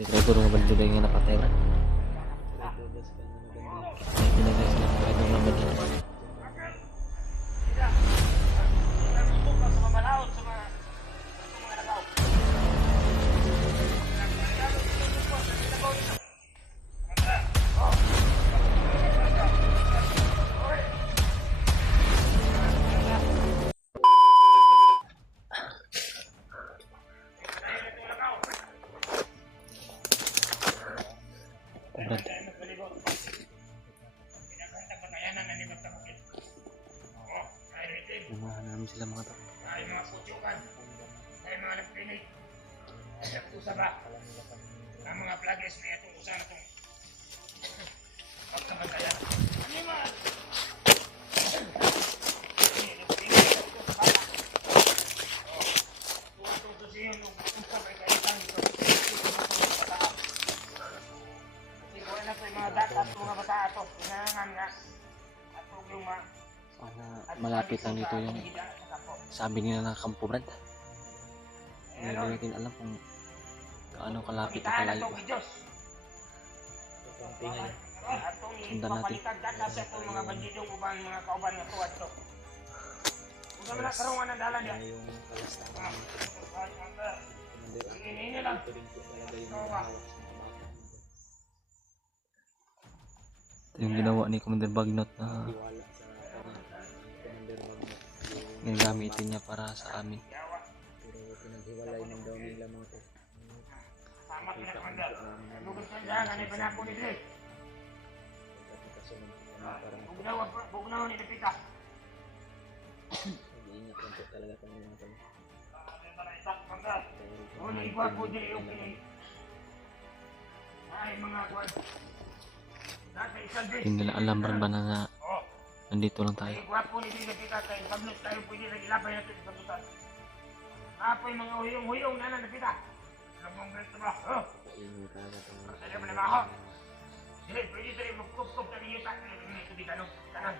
Traitor nga bandido yung napatay ba? May pinagay silang traitor nga bandido. Namahan namin sila mga to. Ay mga putyukan, ay mga nagpinig, ay nagtusa ba? Ang mga plugins na itong usahan itong pagkabantayan. Animal! Tuwa-tuto siya nung sabay kaitan ito. Kasi kung ano ito yung mga datat, mga bata ito, pinangan nga. At huwag yung mga Malapit lang dito yung sabi nila ng Campo Brad. Hindi natin alam kung gaano kalapit o kalayo ba. Sundan natin. Mga bandidong ubang mga kauban nga tuwad to. Kung naman nakaroon ng dalan yan. Ini lang. Ito yung ginawa ni Commander Bagnot na gagamitin niya para sa amin. Pero pinaghiwalay ng daw nila mga to. Tama ka na, Commander. Lugod ka dyan, ano yung panako ni Dre? Bugnaw ni Lupita. Mag-iingat lang po talaga kami mga to. Uli iba po dyan yung pinig. Ay mga kwan. Hindi nila alam ba na nandito lang tayo. Ay gwapo ni Lupita tayo. Paglos tayo pwede na ilabay natin sa paglutan. Apoy mga huyong-huyong na Lupita. Alam mong ganito ba? Mag-iingat talaga kami. Sige mo na ba ako? Sige, pwede tayo magkup-kup na niyo sa may tubig ano? Kanan.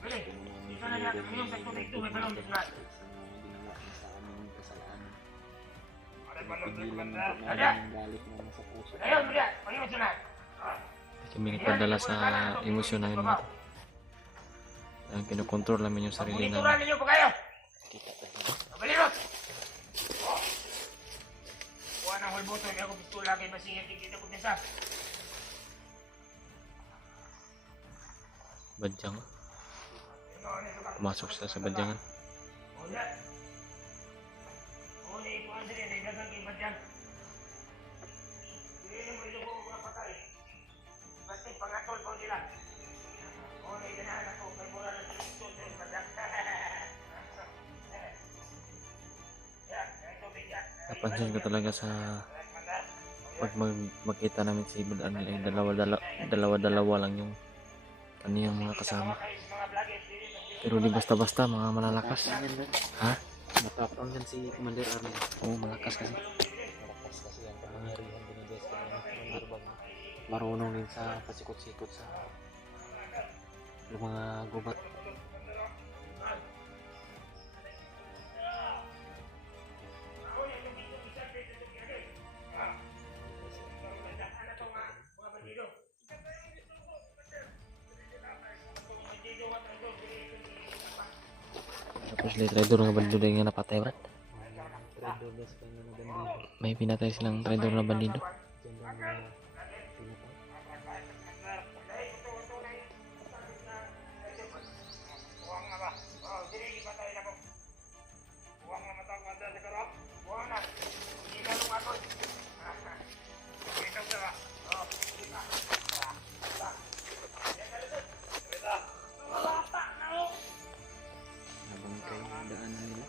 Pwede. Dito na natin yung sa tubig ito. May balong dito na. Sa mga ginawa niya sa aming kasalanan. Aray balong dito Pigilan na. po namin ang galit na nasa puso. Ayun, Mulia. Pagimot yun na. Kami nagpadala sa emosyon namin mga to. Ang kinokontrol namin yung sarili Pagmunituran namin. ninyo pa kayo. Kita tayo. Kabalirot! Kuha ng hulbuto. Hindi ako pistula kay masingit. Kita ko pinsa. Badyang. Pumasok sila sa badyangan. Mulia. Uli ko ang dali. Naidagang kay Badyang. Hindi mo ilo ko mga patay. Basta pangatol ko nila. Uli ganahan ako. May mura na sinusun sa Badyang. Napansin ko talaga sa pag magkita namin si Badan nila, dalawa-dalawa lang yung kaniyang mga kasama. Pero di basta-basta mga malalakas. Ha? Matapang yan si Commander Armin. Oo, malakas kasi. Malakas kasi ang kapangyarihan binigay sa Commander Bagnot. Marunong din sa pasikot-sikot sa mga gubat. Tapos traitor nga bandido yung napatay ba? Traitor gas pa nga na bandido. May pinatay silang traitor na bandido. Diyan lang na pinatay. Habang kayo daanan nila.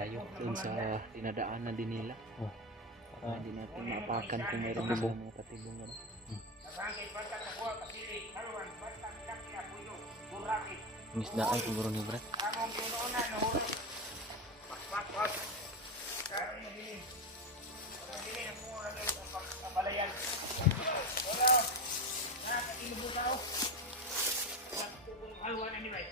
tayo doon sa dinadaanan din nila. Oh. Para hindi natin maapakan kung mayroon na silang mga patibong ano. Nagangkit bantag sa buwag pasili, haluan, bantag lang pinapuyo, burakit. Misda ay siguro ni Brad. Among ginuunan, nahulog. Pak. Kaya nabilin. Nabilin ang mga nagawin sa pabalayan. Wala. Nakakatinubo tao. Nagtutong haluan na nilay.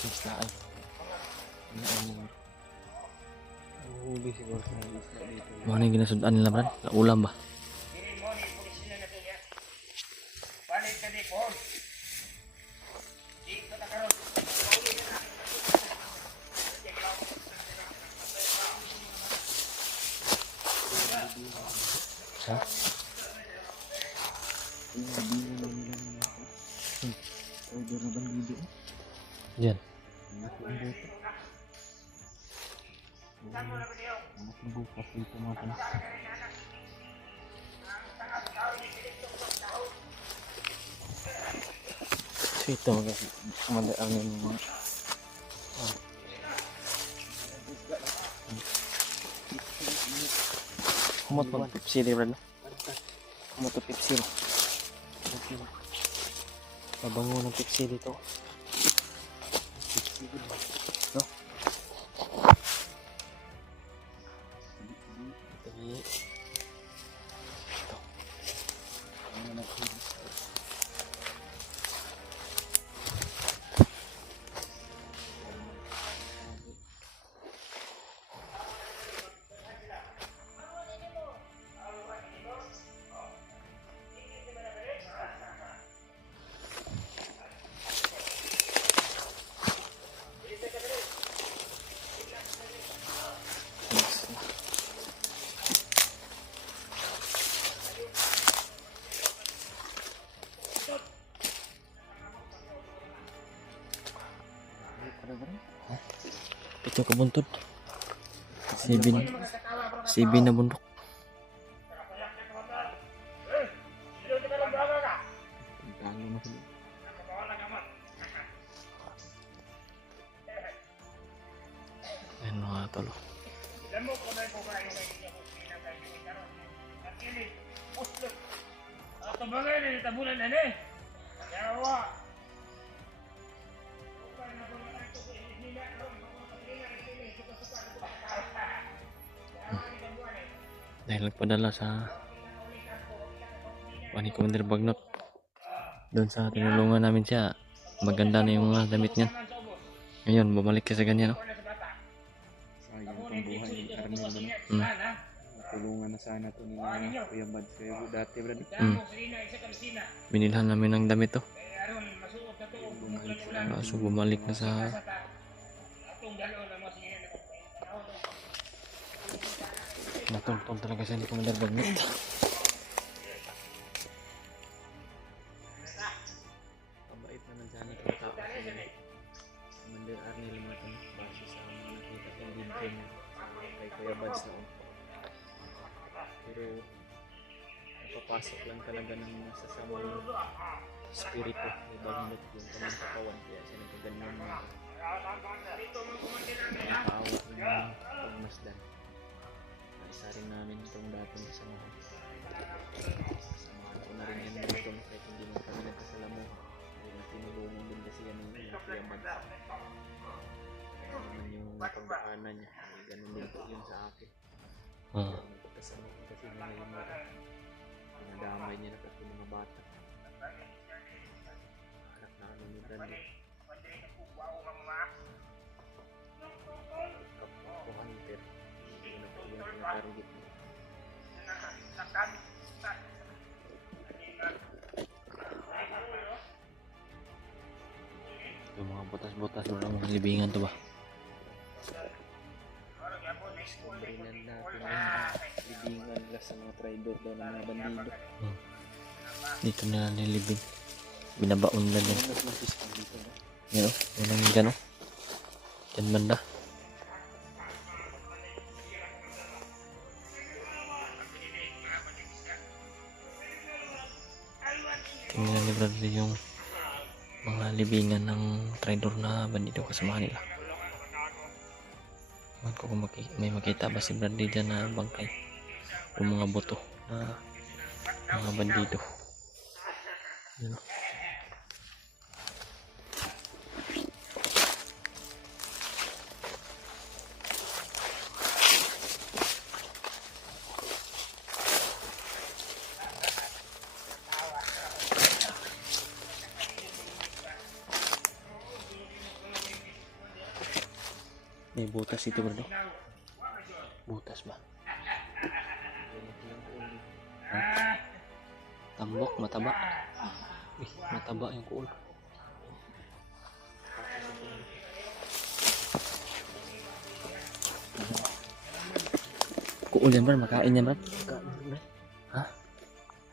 Misda ay. Ano ang Huli siguro sa mga isla dito. ano yung ginasudaan nila Brad? Ulam ba? Dili mo ni pulisina na to niya. Balik ka di po. Di ko na karon. Mauli na na. Ha? Diyan. Tamo na ba niyo? So ito mga kumandaan yung mga kumot mo Pepsi di Brad. Kumot mo Pepsi ba? Mabango ng Pepsi dito. No? Ito kabuntod. Sibin na bundok. Ayan mga tolo. Alam mo kung ano yung kumain ng hindi ako pinagay yung karon. At ini, puslot. Ako ba nga na tabunan na ni? Yawa. Dahil nagpadala sa Pani Commander Bagnot doon sa tinulungan namin siya, maganda na yung mga damit niya. Ngayon bumalik ka sa ganyan, no? Sayang itong buhay ni Arnel ba, no? Mm. Tulungan na sana to ni Kuya Bads kayo dati Brad. Binilhan namin ng damit to. Kaso bumalik na sa natuntun talaga siya ni Commander Bagnot. Mabait naman sana itong tao si Commander Arnel mga to, base sa mga nakita kong video niya kay Kuya Bads noon. Pero napapasok lang talaga ng masasamang spirito ni Bagnot yung kanyang katawan, kaya siya nagkaganyan mga nakaawa ng pagmasdan. Isa rin namin itong dating kasamahan. Samahan ko na rin yan dito kahit hindi man kami nagkasalamuha. Hindi tinulungan din kasi yan yung Kuya Bads. Kaya naman yung pagdaanan niya, ganun din po yun sa akin. Kasama ko kasi na ngayon mga pinadamay niya na pati mga bata. Anak namin ni Brandon. Kapwa hunter. Hindi na po yan ang target niya. Yung mga butas-butas mo ng mga libingan to ba? Sabrinan natin yung libingan nila sa mga traidor daw ng mga bandido. Dito nila nilibing. Binabaon na din. Mas masispan dito, no? Yan o. Yan ang dyan o. Dyan banda. Tingnan ni Bradley yung mga libingan ng traidor na bandido kasama nila. Ewan ko kung may makita ba si Bradley dyan na bangkay o mga buto na mga bandido. Yun. May butas ito bro. Butas ba? Ha? Tambok, mataba. Mataba yung kuol. Kuol yan ba? Makain yan ba? Ha?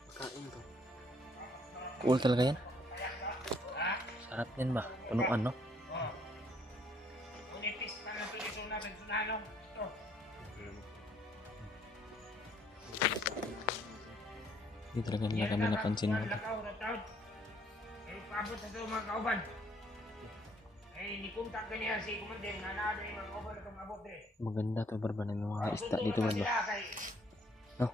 Makain to. Kuol talaga yan? Sarap yan ba? Punuan no? Unipis pa ng piso na bensunano. Ito. Hindi talaga nila kami napansin mo. Lakaw na taon. Eh, paabot sa ito mga kauban. Eh, ni-contact ganyan si Commander nga na yung mga kauban na itong abot eh. Maganda to barba na may mga isda dito ba? No?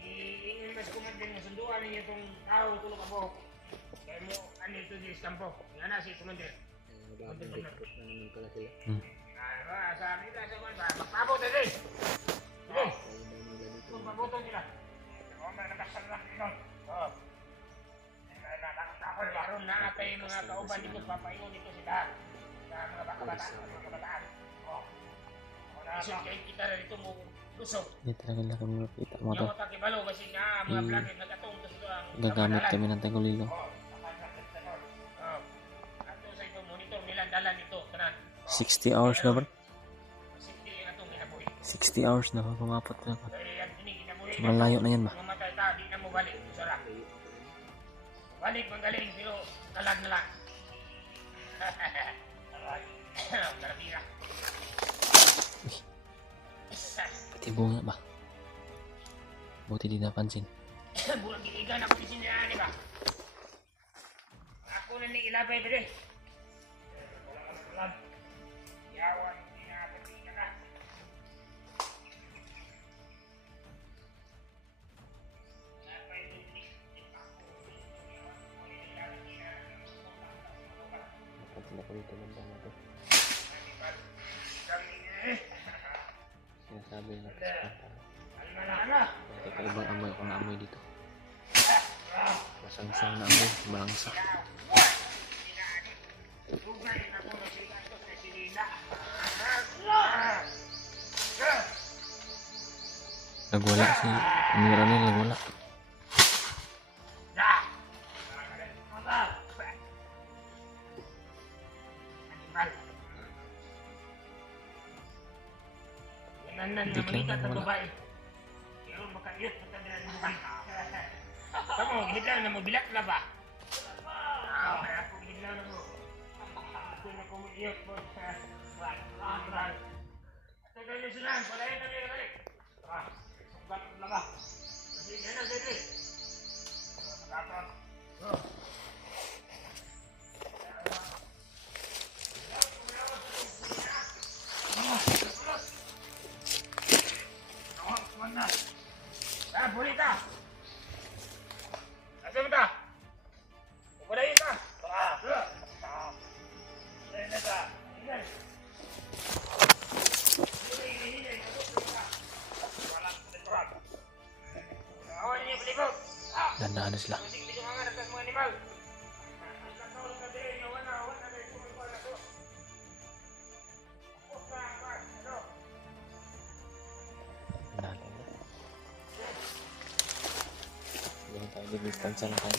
I-ingin mas Commander nga sunduan ninyo itong tao tulog ako. Kaya mo, ano ito di iskampo. Yan na si Commander. Nag-recruit na naman pala sila. Sa nila sa mga ba? Magpabot na rin. Sige. Kaya daw nila dito. Magpaboto sila. Ako na nakasalak nito. Oo. Nakakakol baron na atay mga kauban dito. Papaingon dito sila. Sa mga baka-bata. Mga kabataan. Oo. Isip kayo kita na dito mo gusto. Hindi talaga nila kami nakita mo to. Yung mga takibalo kasi nga mga vlogger nagatong to sila ang Gagamit kami ng tagulilo. Oo. Ato sa ito monitor nila ang dalan dito. Kanan. 60 hours na ba? Sige atong ginabuhi. 60 hours na ba? Pangapot na ba? Kaya yan ini ginabuhi. Sobrang layo na yan ba? Mga matay ta, di na mo balik. Sarap. Balik magaling pero kalag na lang. Karabira. Pati bunga ba? Buti di napansin. Bulang giigan ako di siniraan ba? Ako na ni ilabay ba rin? Yawan, pinapatikan na. Napansin ako dito ng bama to. Sinasabi na kasama. May kakaibang amoy akong naamoy dito. Masangsang na amoy, malangsa. Nagwala si Miranel, nagwala. Nan na malikat na babae. Yung makayot na tabilan ng babae. Kamu, hidlang na mo, bilak na ba? Ako hidlang na mo. Ako na kumuliyot mo. Ito na yung sunan, palayan na nila balik. Sugat na ba? Sabi niya na, sige. Magkakot. Bonita. Asa mo ta? Upaday ka. Dandahan na sila. Dandahan na. Distansya lang tayo.